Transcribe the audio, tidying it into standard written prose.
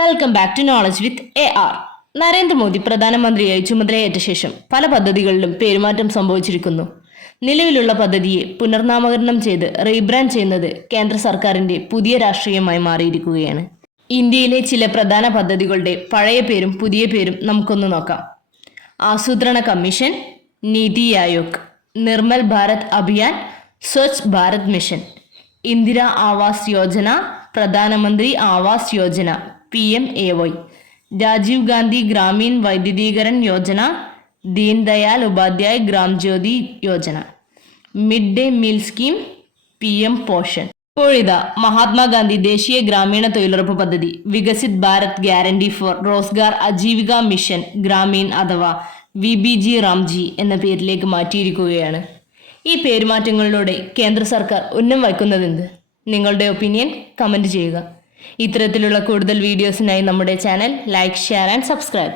Welcome back to knowledge with AR. Narendra Modi പ്രധാനമന്ത്രിയായി ചുമതലയേറ്റ ശേഷം പല പദ്ധതികളിലും പേരുമാറ്റം സംഭവിച്ചിരിക്കുന്നു. നിലവിലുള്ള പദ്ധതിയെ പുനർനാമകരണം ചെയ്ത് റീബ്രാൻഡ് ചെയ്യുന്നത് കേന്ദ്ര സർക്കാരിന്റെ പുതിയ രാഷ്ട്രീയമായി മാറിയിരിക്കുകയാണ്. ഇന്ത്യയിലെ ചില പ്രധാന പദ്ധതികളുടെ പഴയ പേരും പുതിയ പേരും നമുക്കൊന്ന് നോക്കാം. ആസൂത്രണ commission, NITI Aayog, Nirmal Bharat Abhiyan, Swachh Bharat mission, Indira Awas Yojana, Pradhanmantri Awas Yojana PMAY, Rajiv Gandhi Grameen Vidyutikaran Yojana, Deen Dayal Upadhyay Gram Jyoti Yojana, mid day meal scheme, PM Poshan. ഇപ്പോഴിതാ മഹാത്മാഗാന്ധി ദേശീയ ഗ്രാമീണ തൊഴിലുറപ്പ് പദ്ധതി, Viksit Bharat guarantee for Rozgar Ajeevika mission Grameen അഥവാ VBG റാംജി എന്ന പേരിലേക്ക് മാറ്റിയിരിക്കുകയാണ്. ഈ പേരുമാറ്റങ്ങളിലൂടെ കേന്ദ്ര സർക്കാർ ഉന്നം വയ്ക്കുന്നതെന്ത്? നിങ്ങളുടെ ഒപ്പീനിയൻ കമൻറ്റ് ചെയ്യുക. ഇത്തരത്തിലുള്ള കൂടുതൽ വീഡിയോസിനായി നമ്മുടെ channel like, share and subscribe.